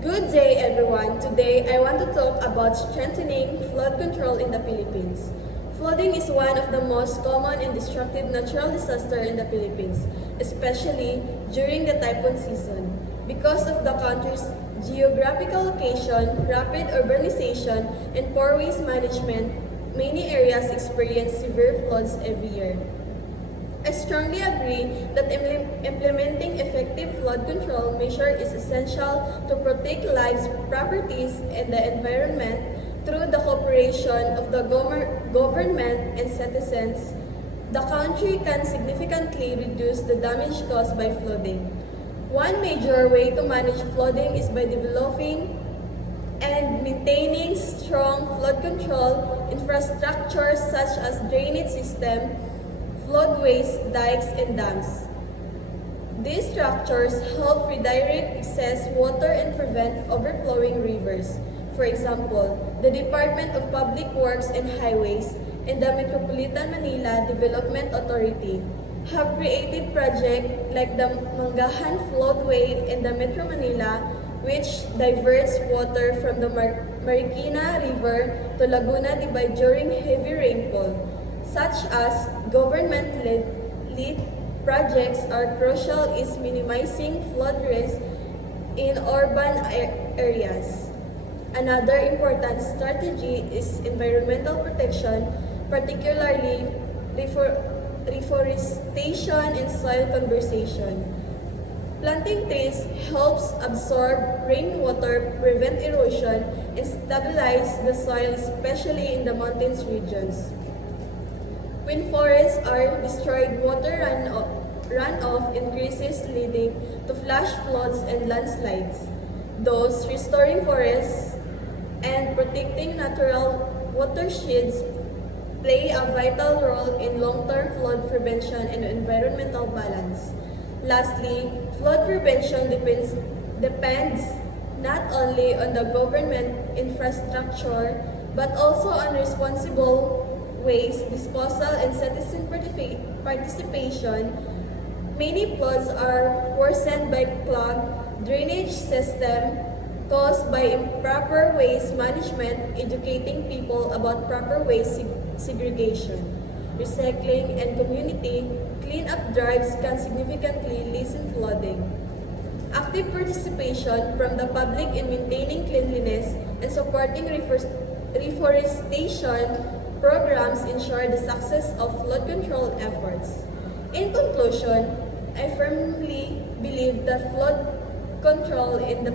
Good day, everyone. Today, I want to talk about strengthening flood control in the Philippines. Flooding is one of the most common and destructive natural disasters in the Philippines, especially during the typhoon season. Because of the country's geographical location, rapid urbanization, and poor waste management, many areas experience severe floods every year. I strongly agree that implementing effective flood control measures is essential to protect lives, properties, and the environment through the cooperation of the government and citizens. The country can significantly reduce the damage caused by flooding. One major way to manage flooding is by developing and maintaining strong flood control infrastructure such as drainage system, floodways, dikes, and dams. These structures help redirect excess water and prevent overflowing rivers. For example, the Department of Public Works and Highways and the Metropolitan Manila Development Authority have created projects like the Mangahan Floodway in the Metro Manila, which diverts water from the Marikina River to Laguna de Bay during heavy rainfall. Such as government-led projects are crucial in minimizing flood risk in urban areas. Another important strategy is environmental protection, particularly reforestation and soil conservation. Planting trees helps absorb rainwater, prevent erosion, and stabilize the soil, especially in the mountainous regions. When forests are destroyed, water runoff increases, leading to flash floods and landslides. Thus, restoring forests and protecting natural watersheds play a vital role in long-term flood prevention and environmental balance. Lastly, flood prevention depends not only on the government infrastructure but also on responsible waste disposal and citizen participation. Many floods are worsened by clogged drainage system caused by improper waste management. Educating people about proper waste segregation, recycling, and community cleanup drives can significantly lessen flooding. Active participation from the public in maintaining cleanliness and supporting reforestation programs ensure the success of flood control efforts. In conclusion, I firmly believe that flood control in the